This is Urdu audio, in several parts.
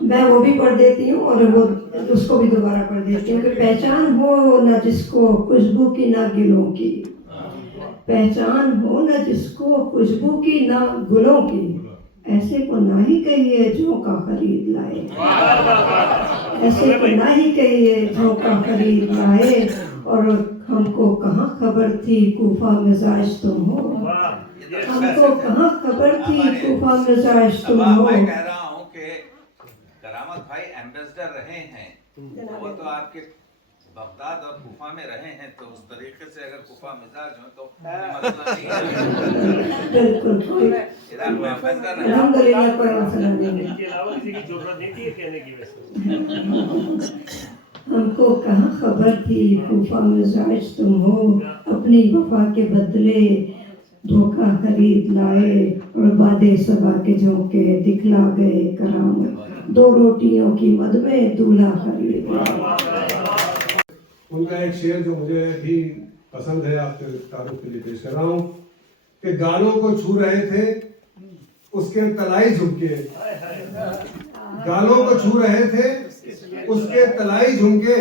میں وہ بھی پڑھ دیتی ہوں اور وہ اس کو بھی دوبارہ پڑھ دیتی ہوں کہ پہچان ہو نہ جس کو خوشبو کی نہ گلوں کی، پہچان ہو نہ جس کو خوشبو کی نہ گلوں کی، ایسے کو نہ ہی کہیے جھونکا خرید لائے، ایسے کو نہ ہی کہیے جھونکا خرید لائے، اور ہم کو کہاں خبر تھی کوفہ مزاج تم ہو، ہم کو کہاں خبر تھی کوفہ مزاج تم ہو۔ میں کہہ رہا ہوں کہ کرامت بھائی ایمبیسڈر رہے ہیں، وہ تو آپ کے بغداد اور کوفہ میں رہے ہیں، تو اس طریقے سے اگر کوفہ مزاج ہو تو مسئلہ نہیں ہے۔ بالکل کوئی الحمدللہ کوئی مسئلہ نہیں ہے۔ اس کے علاوہ کسی کی ضرورت نہیں تھی کہنے کی ویسے۔ ہم کو کہاں خبر تھی کوفہ مزاج تم ہو، اپنی وفا کے بدلے دھوکہ خرید لائے، اور باد صبا کے جھونکے دکھلا گئے کرامت، دو روٹیوں کی مد میں دولہا خرید لائے۔ ان کا ایک شعر جو مجھے بھی پسند ہے، آپ کے تعارف کے لیے پیش کر رہا ہوں کہ گالوں کو چھو رہے تھے اس کے تلائی جھمکے، گالوں کو چھو رہے تھے اس کے تلائی جھمکے،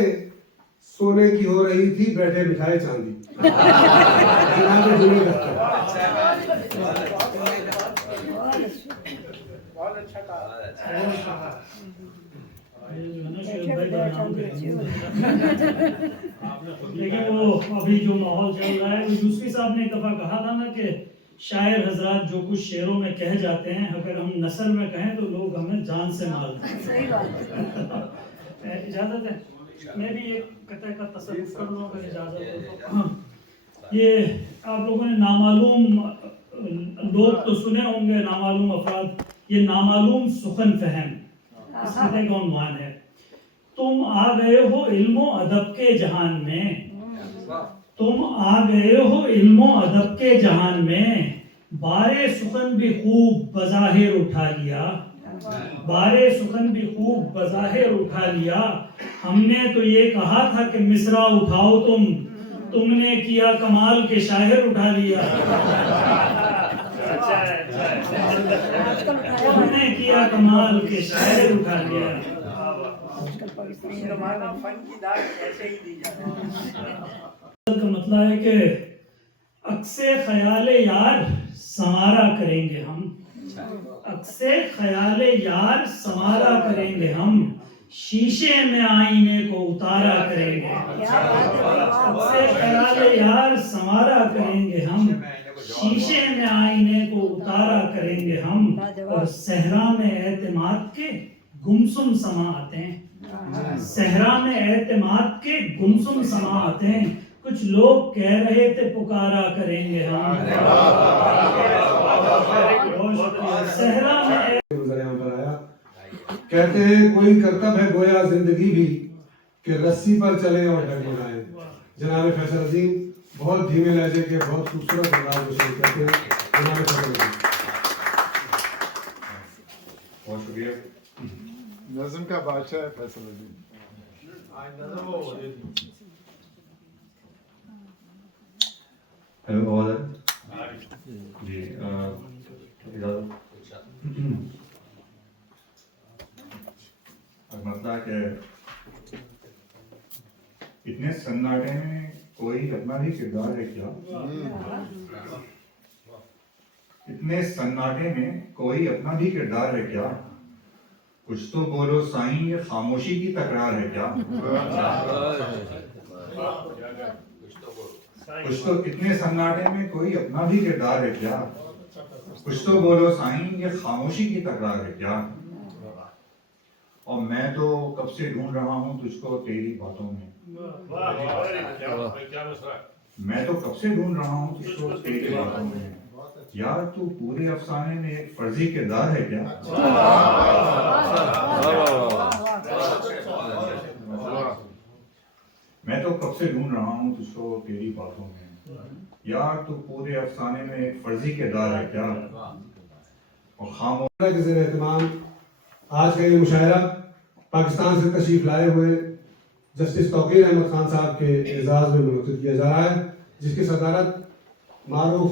سونے کی ہو رہی تھی بیٹھے بٹھائے چاندی۔ جناب جنید اختر۔ لیکن وہ ابھی جو ماحول چل رہا ہے، یوسفی صاحب نے ایک دفعہ کہا تھا نا کہ شاعر حضرات جو کچھ شعروں میں کہہ جاتے ہیں، اگر ہم نثر میں کہیں تو لوگ ہمیں جان سے مارتے ہیں۔ صحیح بات ہے۔ اجازت ہے میں بھی ایک قطعے کا تصرف کر لوں اگر اجازت ہو تو۔ یہ آپ لوگوں نے نامعلوم لوگ تو سنے ہوں گے، نامعلوم افراد، یہ نامعلوم سخن فہم اس قطعے کا عنوان ہے۔ تم آ گئے ہو علم و ادب کے جہان میں، تم آ گئے ہو علم و ادب کے جہان میں، بارے سخن بھی خوب بظاہر اٹھا لیا، بارے سخن بھی خوب بظاہر اٹھا لیا، ہم نے تو یہ کہا تھا کہ مصرع اٹھاؤ تم نے کیا کمال کے شاعر اٹھا لیا، تم نے کیا کمال کے شاعر اٹھا لیا۔ کا مطلب ہے کہ عکس خیال یار سنوارا کریں گے ہم، عکس خیال یار سنوارا کریں گے ہم، شیشے میں آئینے کو اتارا کریں گے، عکس خیال یار سنوارا کریں گے ہم، شیشے میں آئینے کو اتارا کریں گے ہم، اور صحرا میں اعتماد کے گمسم سماعتیں، صحرا میں اعتماد کے گمسم سماعتیں، کچھ لوگ کہہ رہے تھے پکارا کریں گے ہم، صحرا میں پر آیا کہتے ہیں کوئی کرتب ہے گویا زندگی بھی کہ رسی پر چلے اور ڈگمگائیں۔ جناب فیصل عظیم بہت دھیمے لہجے کے بہت خوبصورت انداز میں شعر کہتے ہیں۔ جناب فیصل عظیم بہت شکریہ۔ نظم کا بادشاہ ہے فیصل عظیم۔ ہیلو آواز ہے جی؟ اجازت مسئلہ کہ اتنے سناٹے میں کوئی اپنا بھی کردار ہے کیا؟ اتنے سناٹے میں کوئی اپنا بھی کردار ہے کیا؟ کچھ تو بولو سائیں یہ خاموشی کی تکرار ہے کیا؟ کچھ تو اتنے سناٹے میں کوئی اپنا بھی کردار ہے کیا؟ کچھ تو بولو سائیں یہ خاموشی کی تکرار ہے کیا؟ اور میں تو کب سے ڈھونڈ رہا ہوں تجھ کو تیری باتوں میں، میں تو کب سے ڈھونڈ رہا ہوں تجھ کو تیری باتوں میں، یار تو پورے افسانے میں ایک فرضی کردار ہے کیا؟ میں تو کب سے ڈھونڈ رہا ہوں تجھ کو تیری باتوں میں، یار تو پورے افسانے میں ایک فرضی کردار ہے کیا؟ اور خاموش کے زیر اہتمام آج کا یہ مشاعرہ پاکستان سے تشریف لائے ہوئے جسٹس توقیر احمد خان صاحب کے اعزاز میں منعقد کیا جا رہا ہے، جس کی صدارت معروف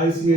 ICA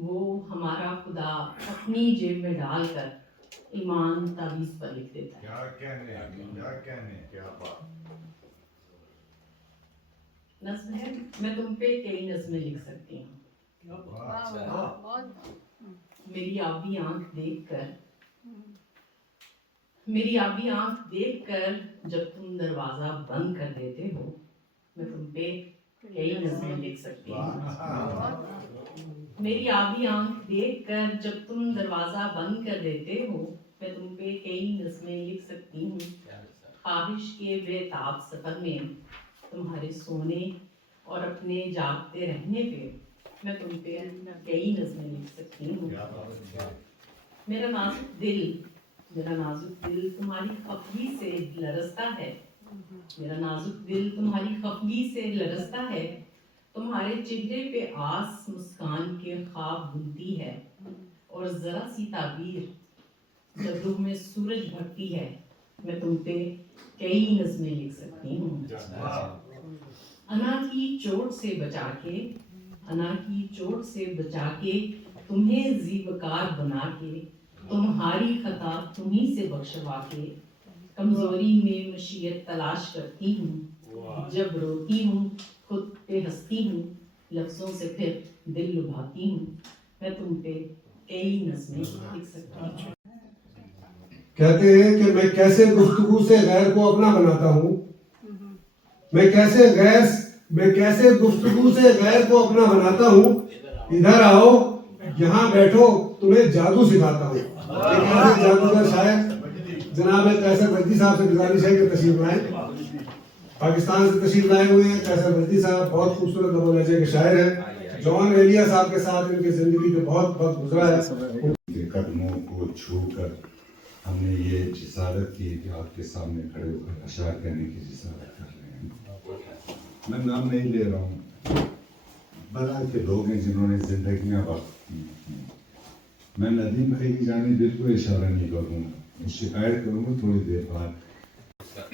وہ ہمارا خدا اپنی جیب میں ڈال کر ایمان تعویذ پر لکھ دیتا ہے. کیا بات. نظم ہے, میں تم پہ کئی نظمیں لکھ سکتی ہوں. میری آبی آنکھ دیکھ کر جب تم دروازہ بند کر دیتے ہو, میں تم پہ کئی نظمیں لکھ سکتی ہوں. میری آبی آنکھ دیکھ کر جب تم دروازہ بند کر دیتے ہو, میں تم پہ کئی نظمیں لکھ سکتی ہوں. خواہش کے بے تاب سفر میں تمہارے سونے اور اپنے جاگتے رہنے پہ میں تم پہ کئی نظمیں لکھ سکتی ہوں. میرا نازک دل تمہاری خفگی سے لرزتا ہے. میرا نازک دل تمہاری خفگی سے لرزتا ہے. تمہارے چہرے پہ آس مسکان کے خواب بنتی ہے, اور ذرا سی تعبیر جب روح میں سورج بھرتی ہے, میں تم پہ کئی نظمیں لکھ سکتی ہوں. انا کی چوٹ سے بچا کے تمہیں زیبکار بنا کے, تمہاری خطا تمہیں سے بخشوا کے, کمزوری میں مشیت تلاش کرتی ہوں. جب روتی ہوں خود پہ ہنستی ہوں, لفظوں سے پھر دل لبھاتی ہوں. میں تم پہ کئی نظمیں لکھ سکتی ہوں. کہتے ہیں کہ میں کیسے گفتگو سے غیر کو اپنا بناتا ہوں. میں کیسے گفتگو سے غیر کو اپنا بناتا ہوں. ادھر آؤ یہاں بیٹھو تمہیں جادو سکھاتا ہوں. ایک ایسے جادوگر شاعر جناب قیصر وجدی صاحب سے گزارش ہے کہ تشریف لائیں. پاکستان سے تشریف لائے ہوئے ہیں قیصر وجدی صاحب, بہت خوبصورت نغمہ لہجے کے شاعر ہیں. جوان ایلیا صاحب کے ساتھ ان کی زندگی کے بہت وقت گزرا ہے. ان کے قدموں کو چھو کر ہم نے یہ جسارت کی کہ آپ کے سامنے کھڑے ہو کر اشعار کہنے کی جسارت کر رہے ہیں. میں نام نہیں لے رہا ہوں, بلا کے لوگ ہیں جنہوں نے زندگیاں وقت کی. میں ندیم بھائی کی جانب بالکل اشارہ نہیں کروں گا, شکایت کروں گا تھوڑی دیر بعد.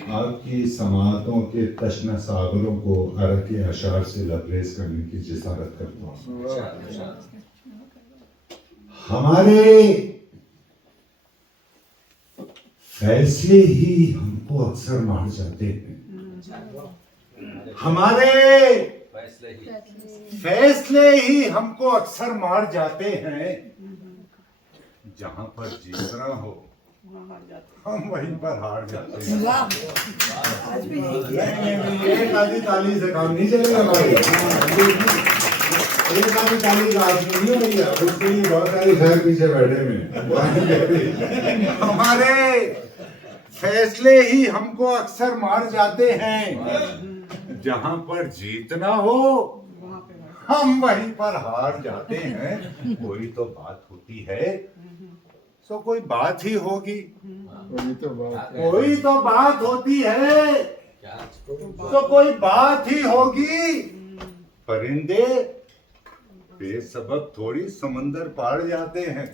آپ کی سماعتوں کے تشنہ ساغروں کو عرق اشعار سے لبریز کرنے کی جسارت کرتا ہوں. ہمارے فیصلے ہی ہم کو اکثر مار جاتے ہیں. ہمارے فیصلے ہی ہم کو اکثر مار جاتے ہیں. جہاں پر جیتنا ہو ہم وہیں پر ہار جاتے ہیں. ایک آدھی تالی سے کام نہیں چلے گا بھائی. ایک آدھی تالی کا آج نہیں ہو رہی ہے, اس کے لیے بہت ساری خیر پیچھے بیٹھے میں. ہمارے فیصلے ہی ہم کو اکثر مار جاتے ہیں. جہاں پر جیتنا ہو ہم وہیں پر ہار جاتے ہیں. کوئی تو بات ہوتی ہے, سو کوئی بات ہی ہوگی. کوئی تو بات ہوتی ہے, سو کوئی بات ہی ہوگی. پرندے بے سبب تھوڑی سمندر پار جاتے ہیں.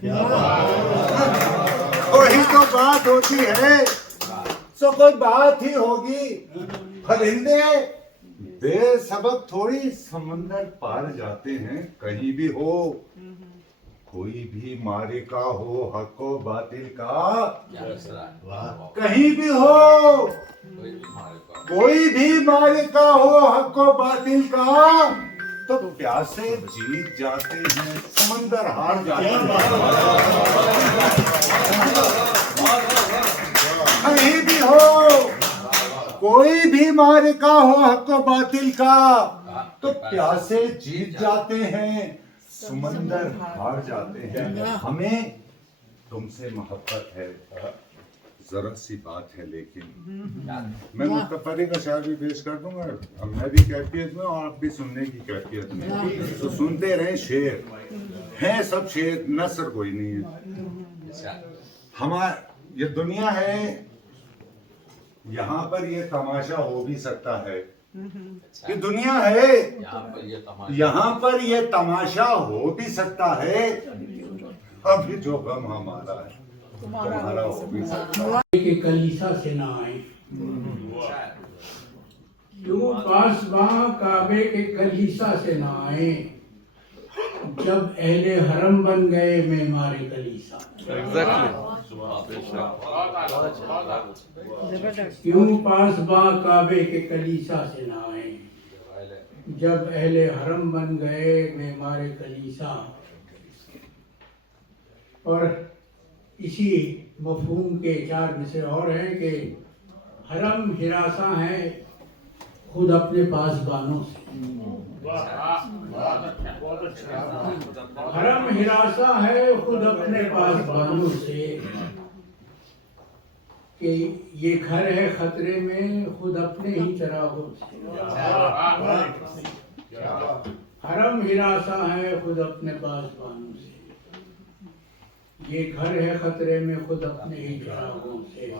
کوئی تو بات ہوتی ہے, سو کوئی بات ہی ہوگی. پرندے بے سبب تھوڑی سمندر پار جاتے ہیں. کہیں بھی ہو کوئی بھی معرکہ ہو حق و باطل کا, کہیں بھی ہو کوئی بھی معرکہ ہو حق و باطل کا, تو پیاسے جیت جاتے ہیں سمندر ہار جاتے ہیں. کہیں بھی ہو کوئی بھی معرکہ ہو حق و باطل کا, تو پیاسے جیت جاتے ہیں سمندر ہار جاتے ہیں. ہمیں تم سے محبت ہے, ذرا سی بات ہے, لیکن میں متفرق اشعار بھی پیش کر دوں گا. اب میں بھی کیفیت میں اور آپ بھی سننے کی کیفیت میں, تو سنتے رہیں. شعر ہیں سب شعر, نثر کوئی نہیں ہے. یہ دنیا ہے, یہاں پر یہ تماشا ہو بھی سکتا ہے. یہ دنیا ہے, یہاں پر یہ تماشا ہو بھی سکتا ہے. ابھی جو غم ہمارا ہے تمہارا ہو بھی سکتا ہے. کہ کلیسا سے نہ آئیں, جو پاس باں کعبے کے کلیسا سے نہ آئیں. جب اہل حرم بن گئے معمار کلیسا، کیوں پاس با کعبے کے کلیسا سے نہ آئے، جب اہل حرم بن گئے معمار کلیسا۔ اور اسی مفہوم کے 4 مصرے اور ہیں کہ حرم ہراساں ہے خود اپنے پاسبانوں سے، حرم ہراساں ہے خود اپنے پاسبانوں سے، کہ یہ گھر ہے خطرے میں خود اپنے ہی چراغوں سے، حرم ہراساں ہے خود اپنے پاسبانوں سے، یہ گھر ہے خطرے میں خود اپنے ہی چراغوں سے۔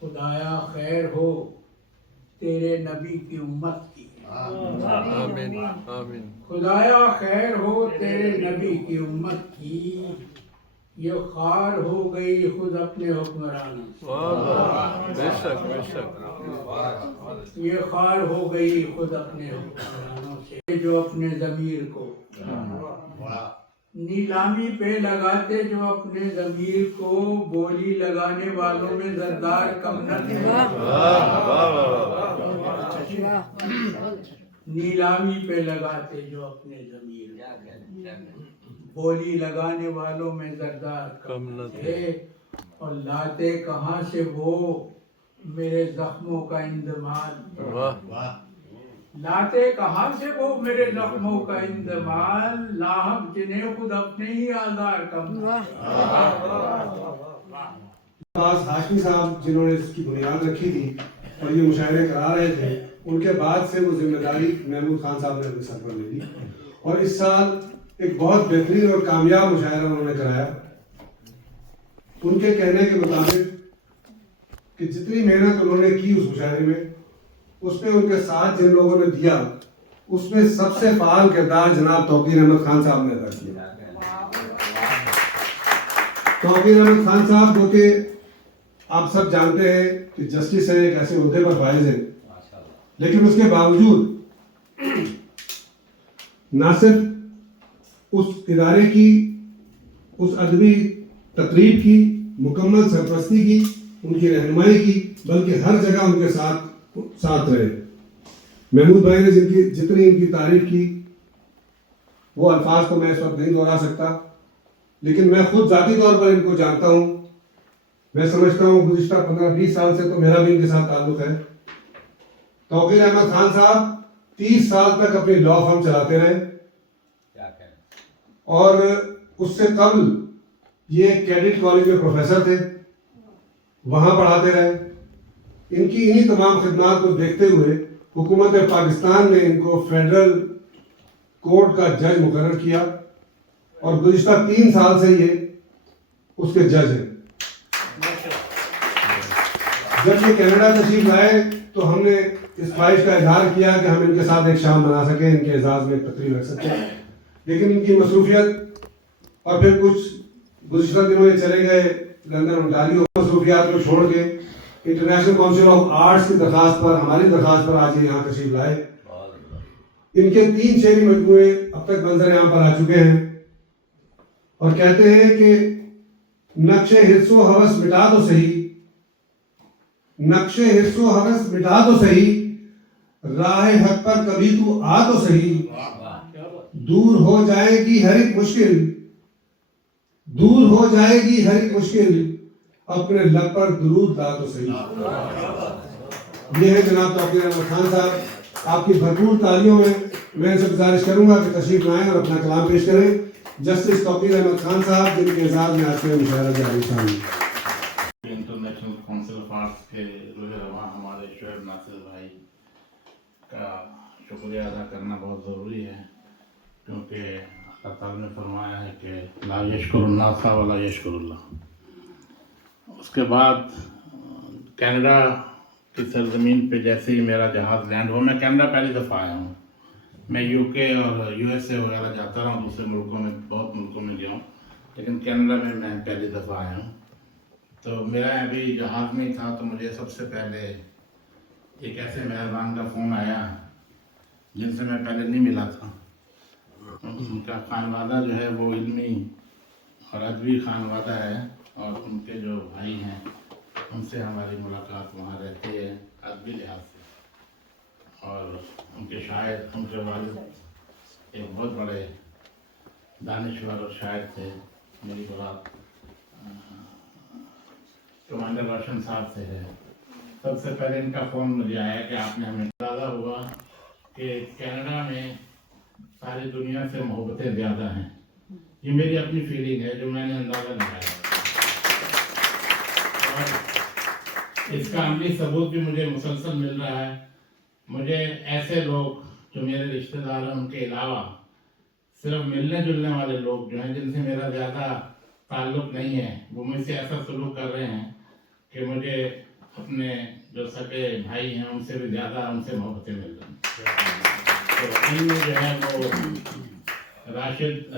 خدایا خیر ہو تیرے نبی کی امت کی، آمین آمین۔ خدایا خیر ہو تیرے نبی کی امت کی، یہ خوار ہو گئی خود اپنے حکمرانوں سے، بے شک بے شک، یہ خوار ہو گئی خود اپنے حکمرانوں سے، جو اپنے ضمیر کو نیلامی پہ لگاتے، جو اپنے ضمیر کو بولی لگانے والوں میں زردار کم نہ تھے، نیلامی پہ لگاتے جو اپنے ضمیر کو بولی لگانے والوں میں زردار کم نہ تھے، اور لاتے کہاں سے وہ میرے زخموں کا اندمال، لاتے کہاں سے وہ میرے زخموں کا اندمال، لاحق جنہیں خود اپنے ہی آزار کم نہ تھے۔ عباس ہاشمی صاحب جنہوں نے اس کی بنیاد رکھی تھی اور یہ مشاعرے کرا رہے تھے، ان کے بعد سے وہ ذمہ داری محمود خان صاحب نے اپنے سر پر لے لی، اور اس سال ایک بہت بہترین اور کامیاب مشاعرہ انہوں نے کرایا۔ ان کے کہنے کے مطابق کہ جتنی محنت انہوں نے کی اس مشاعرے میں، اس میں ان کے ساتھ جن لوگوں نے دیا، اس میں سب سے فعال کردار جناب توقیر احمد خان صاحب نے ادا کیا۔ توقیر احمد خان صاحب جو کہ آپ سب جانتے ہیں کہ جسٹس ہے، ایک ایسے عہدے پر فائز ہیں، لیکن اس کے باوجود نہ صرف اس ادارے کی، اس ادبی تقریب کی مکمل سرپرستی کی، ان کی رہنمائی کی، بلکہ ہر جگہ ان کے ساتھ رہے۔ محمود بھائی نے جتنی ان کی تعریف کی، وہ الفاظ تو میں اس وقت نہیں دہرا سکتا، لیکن میں خود ذاتی طور پر ان کو جانتا ہوں۔ میں سمجھتا ہوں گزشتہ 15-20 سال سے تو میرا بھی ان کے ساتھ تعلق ہے۔ توقیر احمد خان صاحب 30 سال تک اپنی لا فرم چلاتے رہے، اور اس سے قبل یہ کیڈٹ کالج میں پروفیسر تھے، وہاں پڑھاتے رہے۔ ان کی انہی تمام خدمات کو دیکھتے ہوئے حکومت پاکستان نے ان کو فیڈرل کورٹ کا جج مقرر کیا، اور گزشتہ 3 سال سے یہ اس کے جج ہیں۔ جب یہ کینیڈا تشریف لائے تو ہم نے اس خواہش کا اظہار کیا کہ ہم ان کے ساتھ ایک شام منا سکیں، ان کے اعزاز میں ایک تقریب رکھ سکیں، لیکن ان کی مصروفیت، اور پھر کچھ گزشتہ دنوں یہ چلے گئے لندن انٹاریو، مصروفیات کو چھوڑ کے انٹرنیشنل کونسل آف آرٹس کی درخواست پر، ہماری درخواست پر آج یہ یہاں تشریف لائے۔ ان کے 3 شعری مجموعے اب تک منظر عام پر آ چکے ہیں، اور کہتے ہیں کہ نقش حرص و ہوس مٹا دو صحیح، نقش حرص و ہوس مٹا دو صحیح، راہ حق پر کبھی تو آ تو صحیح، دور ہو جائے گی ہر ایک مشکل، دور ہو جائے گی ہر ایک مشکل، اپنے لب پر درود لا تو صحیح۔ یہ ہے جناب توقیر احمد خان صاحب، آپ کی بھرپور تالیوں میں میں ان سے گزارش کروں گا کہ تشریف لائیں اور اپنا کلام پیش کریں۔ جسٹس توقیر احمد خان صاحب، جن کے اعزاز میں آج کے مشاعرہ جاری شامل۔ انٹرنیشنل کونسل آف آرٹس کے روح رواں ہمارے شعیب ناصر بھائی کا شکریہ ادا کرنا بہت ضروری ہے، کیونکہ اللہ تعالیٰ نے فرمایا ہے کہ لا یشکر الناس ولا یشکر اللہ۔ اس کے بعد کینیڈا کی سرزمین پہ جیسے ہی میرا جہاز لینڈ ہوا، میں کینیڈا پہلی دفعہ آیا ہوں، میں یو کے اور یو ایس اے وغیرہ جاتا رہا ہوں، دوسرے ملکوں میں بہت ملکوں میں گیا ہوں، لیکن کینیڈا میں میں پہلی دفعہ آیا ہوں۔ تو میرا ابھی جہاز میں تھا تو مجھے سب سے پہلے ایک ایسے مہربان کا فون آیا جن سے میں پہلے نہیں ملا تھا، ان کا خانوادہ جو ہے وہ علمی اور ادبی خانوادہ ہے، اور ان کے جو بھائی ہیں ان سے ہماری ملاقات وہاں رہتی ہے ادبی لحاظ سے، اور ان کے شاعر، ان کے والد ایک بہت بڑے دانشور اور شاعر تھے۔ میری بات کمانڈر روشن صاحب سے ہے۔ سب سے پہلے ان کا فون مجھے آیا کہ آپ نے ہمیں اندازہ ہوا کہ کینیڈا میں ساری دنیا سے محبتیں زیادہ ہیں۔ یہ میری اپنی فیلنگ ہے جو میں نے اندازہ لگایا، اور اس کا عملی ثبوت بھی مجھے مسلسل مل رہا ہے۔ مجھے ایسے لوگ جو میرے رشتہ دار ہیں ان کے علاوہ صرف ملنے جلنے والے لوگ جو ہیں جن سے میرا زیادہ تعلق نہیں ہے، وہ مجھ سے ایسا سلوک کر رہے ہیں کہ مجھے اپنے جو سگے بھائی ہیں ان سے بھی زیادہ ان سے محبتیں مل رہی ہیں۔ تو ان میں جو ہے وہ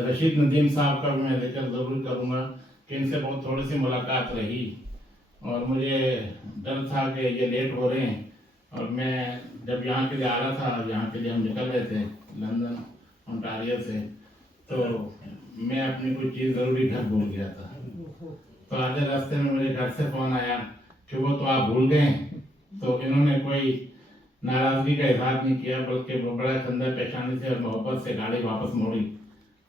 رشید ندیم صاحب کا بھی میں ذکر ضرور کروں گا کہ ان سے بہت تھوڑی سی ملاقات رہی، اور مجھے ڈر تھا کہ یہ لیٹ ہو رہے ہیں، اور میں جب یہاں کے لیے آ رہا تھا، یہاں کے لیے ہم نکل رہے تھے لندن اونٹاریو سے، تو میں اپنی کوئی چیز ضروری گھر بھول گیا تھا۔ تو آدھے راستے میں مجھے گھر سے فون آیا کہ وہ تو آپ بھول گئے۔ تو انہوں نے کوئی ناراضگی کا اظہار نہیں کیا، بلکہ وہ بڑا خندہ پیشانی سے اور محبت سے گاڑی واپس موڑی،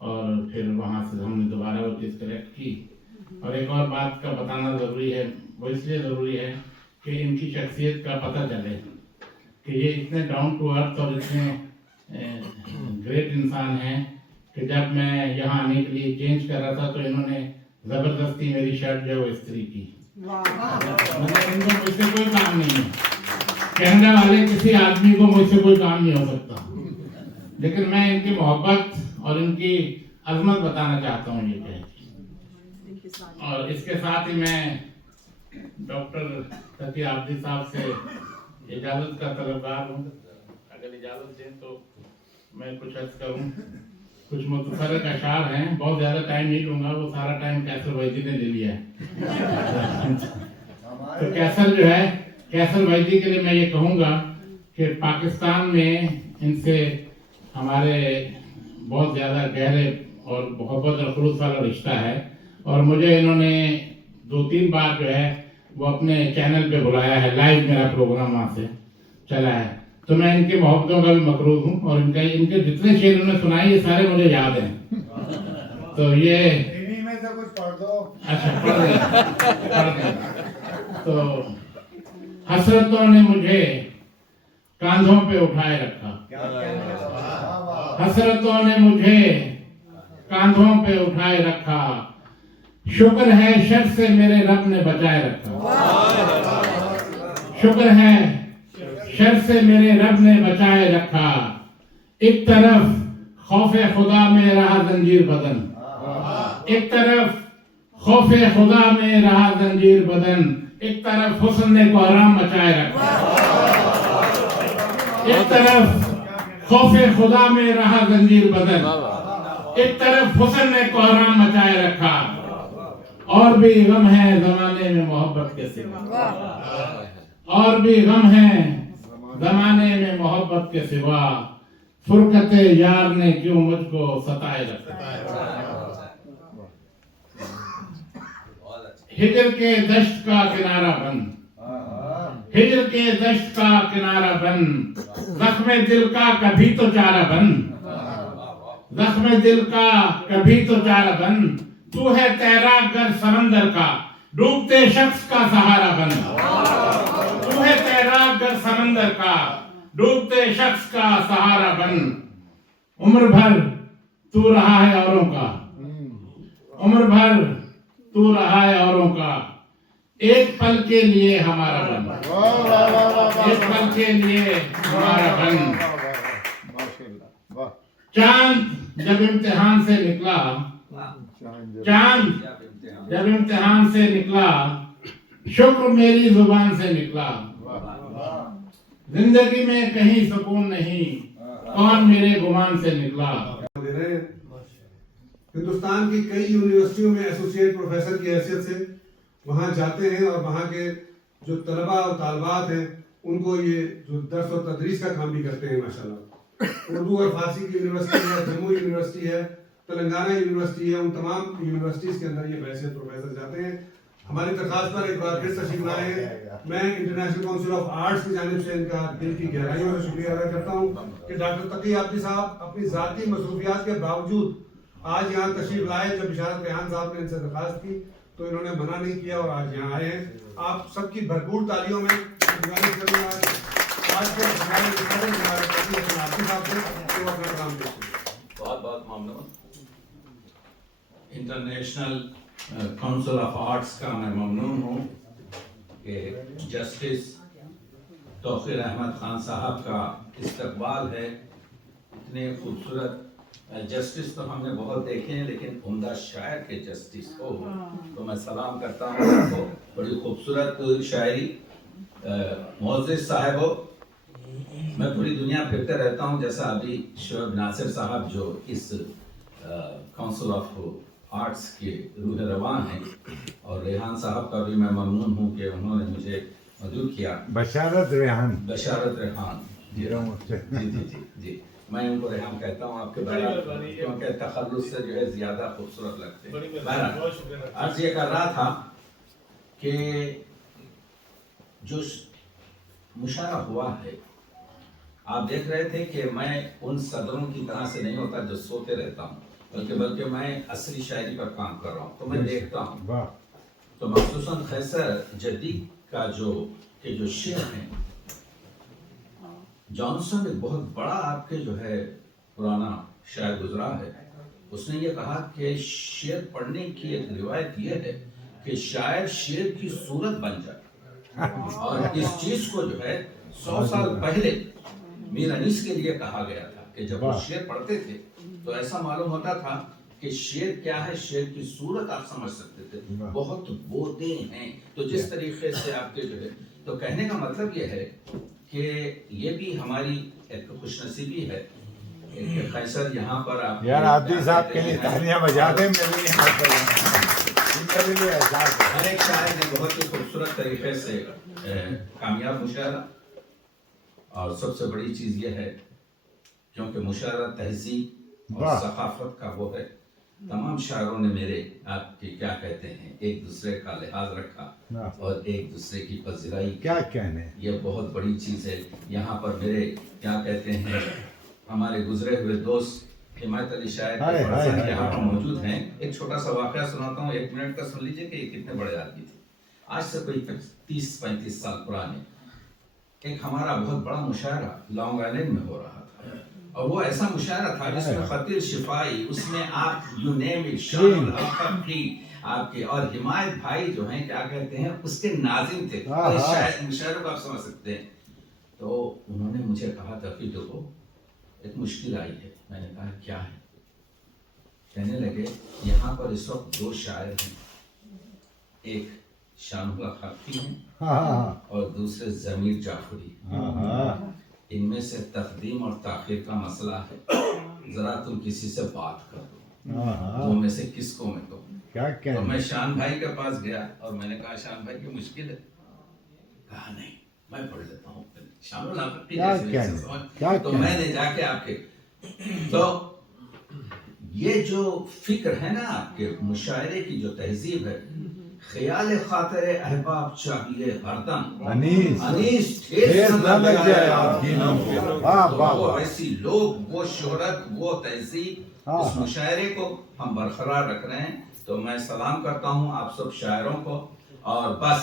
اور پھر وہاں سے ہم نے دوبارہ وہ چیز کلیکٹ کی۔ اور ایک اور بات کا بتانا ضروری ہے، وہ اس لیے ضروری ہے کہ ان کی شخصیت کا پتہ چلے کہ یہ اتنے ڈاؤن ٹو ارتھ اور اتنے گریٹ انسان ہیں کہ جب میں یہاں آنے کے لیے چینج کر رہا تھا تو انہوں نے زبردستی میری شرٹ جو ہے وہ استری کی۔ مطلب ان کو مجھ سے کوئی کام نہیں ہے، کینیڈا والے کسی آدمی کو مجھ سے کوئی کام نہیں ہو سکتا، لیکن میں ان کی محبت اور ان کی عظمت بتانا چاہتا ہوں یہ کہ، اور اس کے ساتھ ہی میں ڈاکٹر تقی عابدی صاحب سے اجازت کا طلبگار ہوں۔ اگر اجازت دیں تو میں کچھ عرض کروں۔ کچھ متفرق اشعار ہیں، بہت زیادہ ٹائم نہیں لوں گا، وہ سارا ٹائم کیسر ویدی نے لے لیا ہے۔ تو کیسر جو ہے، کیسر ویدی کے لیے میں یہ کہوں گا کہ پاکستان میں ان سے ہمارے بہت زیادہ گہرے اور محبت اور خلوص والا رشتہ ہے، اور مجھے انہوں نے 2-3 بار جو ہے وہ اپنے چینل پہ بلایا ہے، لائیو میرا پروگرام وہاں سے چلا ہے۔ تو میں ان کی محبتوں کا بھی مقروض ہوں، اور ان کے جتنے شعر انہوں نے سنائے یہ سارے مجھے یاد ہیں۔ تو یہ انہی میں سے کچھ پڑھ دو۔ اچھا پڑھ دیں۔ تو حسرتوں نے مجھے کاندھوں پہ اٹھائے رکھا، حسرتوں نے مجھے کاندھوں پہ اٹھائے رکھا، شکر ہے شر سے میرے رب نے بچائے رکھا، شکر ہے شر سے میرے رب نے بچائے رکھا، ایک طرف خوف خدا میں رہا زنجیر بدن، ایک طرف خوف خدا میں رہا زنجیر بدن، ایک طرف حسن نے کوہرام مچائے رکھا، ایک طرف خوف خدا میں رہا زنجیر بدن، ایک طرف حسن نے کوہرام مچائے رکھا، اور بھی غم ہے زمانے میں محبت کے سوا، اور بھی غم ہے زمانے میں محبت کے سوا، فرقت یار نے کیوں مجھ کو ستائے رکھا، ہجر کے دشت کا کنارہ بن، ہجر کے دشت کا کنارہ بن، زخم دل کا کبھی تو چارہ بن، زخم دل کا کبھی تو چارہ بن، تو ہے تیراک گر سمندر کا، ڈوبتے شخص کا سہارا بن، تو ہے تیراک گر سمندر کا، ڈوبتے شخص کا سہارا بن، عمر بھر تو رہا ہے اوروں کا، عمر بھر تو رہا ہے اوروں کا، ایک پل کے لیے ہمارا بن، ایک پل کے لیے ہمارا بن، چاند جب امتحان سے نکلا، چاند جب امتحان سے نکلا، شکر میری زبان سے نکلا، زندگی میں کہیں سکون نہیں، کون میرے گمان سے نکلا۔ ہندوستان کی کئی یونیورسٹیوں میں ایسوسیٹ پروفیسر کی حیثیت سے وہاں جاتے ہیں، اور وہاں کے جو طلباء اور طالبات ہیں ان کو یہ جو درس اور تدریس کا کام بھی کرتے ہیں ماشاءاللہ۔ اردو اور فارسی کی یونیورسٹی ہے، جموں یونیورسٹی ہے، تلنگانہ یونیورسٹی ہے، ان تمام یونیورسٹیز کے اندر یہ بحیثیت پروفیسر جاتے ہیں. ہماری درخواست پر ایک بار پھر تشریف لائے. میں انٹرنیشنل کونسل آف آرٹس کی جانب سے ان کا دل کی گہرائیوں سے شکریہ ادا کرتا ہوں کہ ڈاکٹر تقی عابدی صاحب اپنی ذاتی مصروفیات کے باوجود آج یہاں تشریف لائے. جب بشارت ریحان صاحب نے ان سے درخواست کی تو انہوں نے منع نہیں کیا اور آج یہاں آئے ہیں. آپ سب کی بھرپور تالیوں میں گزارش کروں گا آج کے ہمارے عابدی صاحب سے وہ اپنا کلام پیش کریں. بہت بہت ممنون. انٹرنیشنل کونسل آف آرٹس کا میں ممنون ہوں کہ جسٹس توقیر احمد خان صاحب کا استقبال ہے. اتنے خوبصورت جسٹس تو ہم نے بہت دیکھے ہیں لیکن عمدہ شاعر کے جسٹس کو تو میں سلام کرتا ہوں آپ کو. بڑی خوبصورت شاعری. معزز صاحب ہو، میں پوری دنیا پھرتے رہتا ہوں جیسا ابھی شعیب ناصر صاحب جو اس کونسل آف آرٹس کے روح رواں ہیں، اور ریحان صاحب کا بھی میں ممنون ہوں کہ انہوں نے مجھے مدعو کیا. بشارت ریحان جی جی جی جی میں ان کو ریحان کہتا ہوں آپ کے بارے کیونکہ تخلص سے جو ہے زیادہ خوبصورت لگتے ہیں. بہرحال عرض یہ کر رہا تھا کہ جو مشاعرہ ہوا ہے آپ دیکھ رہے تھے کہ میں ان صدروں کی طرح سے نہیں ہوتا جو سوتے رہتا ہوں، بلکہ میں عصری شاعری پر کام کر رہا ہوں تو میں دیکھتا ہوں. تو مخصوصاً خیسر جدید کا جو شعر ہیں، جانسن ایک بہت بڑا آپ کے جو ہے پرانا شاعر گزرا ہے. اس نے یہ کہا کہ شعر پڑھنے کی ایک روایت یہ ہے کہ شاعر شعر کی صورت بن جائے، اور اس چیز کو جو ہے 100 سال پہلے میر انیس کے لیے کہا گیا تھا کہ جب وہ شعر پڑھتے تھے تو ایسا معلوم ہوتا تھا کہ شعر کیا ہے، شعر کی صورت آپ سمجھ سکتے تھے. بہت بوتے ہیں تو جس طریقے سے آپ کے جو ہے، تو کہنے کا مطلب یہ ہے کہ یہ بھی ہماری ایک خوش نصیبی ہے کہ خیسر یہاں پر آپ یار عابدی صاحب کے لیے تالیاں بجا دیں. ہر ایک شاعر نے بہت ہی خوبصورت طریقے سے کامیاب مشاعرہ، اور سب سے بڑی چیز یہ ہے کیونکہ مشاعرہ تہذیب اور ثقافت کا وہ ہے. تمام شاعروں نے میرے آپ کے کیا کہتے ہیں ایک دوسرے کا لحاظ رکھا اور ایک دوسرے کی پذیرائی. کیا کہنے، یہ بہت بڑی چیز ہے. یہاں پر میرے کیا کہتے ہیں ہمارے گزرے ہوئے دوست حمایت علی شاعر کے فرزند یہاں پر موجود ہیں. ایک چھوٹا سا واقعہ سناتا ہوں، 1 منٹ کا سن لیجئے کہ یہ کتنے بڑے آدمی تھے. آج سے کوئی 30-35 سال پرانے ایک ہمارا بہت بڑا مشاعرہ لانگ آئلینڈ میں ہو رہا تھا، اور وہ ایسا مشاعرہ تھا جس میں خطیر شفائی، اس میں آپ یو نیم اٹ، شان آپ کے، اور حمایت بھائی جو ہیں کیا کہتے ہیں اس کے ناظم تھے. مشاعرے کو آپ سمجھ سکتے ہیں. تو انہوں نے مجھے کہا تھا کہ دیکھو ایک مشکل آئی ہے. میں نے کہا کیا ہے؟ کہنے لگے یہاں پر اس وقت 2 شاعر ہیں، ایک شان اللہ خاکی ہیں اور دوسرے ضمیر جعفری. ان میں سے تقدیم اور تاخیر کا مسئلہ ہے، ذرا تم کسی سے بات کر دو، دو میں سے کس کو میں کہوں؟ تو میں شان بھائی کے پاس گیا اور میں نے کہا شان بھائی کی مشکل ہے. کہا نہیں میں پڑھ لیتا ہوں. شان اللہ تو میں نے جا کے آپ کے، تو یہ جو فکر ہے نا آپ کے مشاعرے کی جو تہذیب ہے، خیال خاطر احباب چاہیے ہردم انیس ٹھیس نہ لگ جائے آپ کی نام پہ. وہ ایسی لوگ، وہ شہرت، وہ تہذیب، اس مشاعرے کو ہم برقرار رکھ رہے ہیں. تو میں سلام کرتا ہوں آپ سب شاعروں کو، اور بس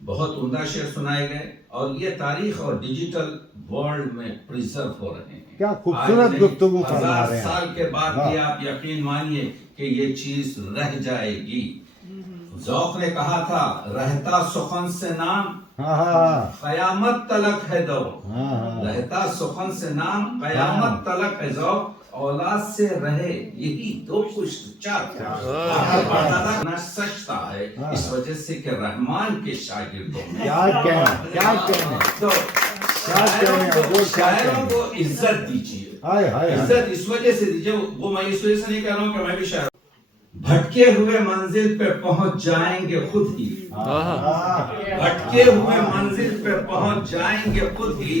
بہت عمدہ شعر سنائے گئے اور یہ تاریخ اور ڈیجیٹل ورلڈ میں پریزرو ہو رہے ہیں. کیا خوبصورت گفتگو فرما رہے ہیں. 1000 سال کے بعد بھی آپ یقین مانیے کہ یہ چیز رہ جائے گی. ذوق نے کہا تھا رہتا سخن سے نام قیامت تلک ہے دو، رہتا سخن سے نام قیامت تلک ہے ذوق، اولاد سے رہے یہی 2 پشت 4 سچتا ہے اس وجہ سے کہ رحمان کے شاگردوں میں شاعروں کو عزت دیجیے. عزت اس وجہ سے دیجیے، وہ میں اس وجہ سے نہیں کہہ رہا ہوں کہ میں بھی شاعر. بھٹکے ہوئے منزل پہ پہنچ جائیں گے خود ہی، بھٹکے ہوئے منزل پہ پہنچ جائیں گے خود ہی،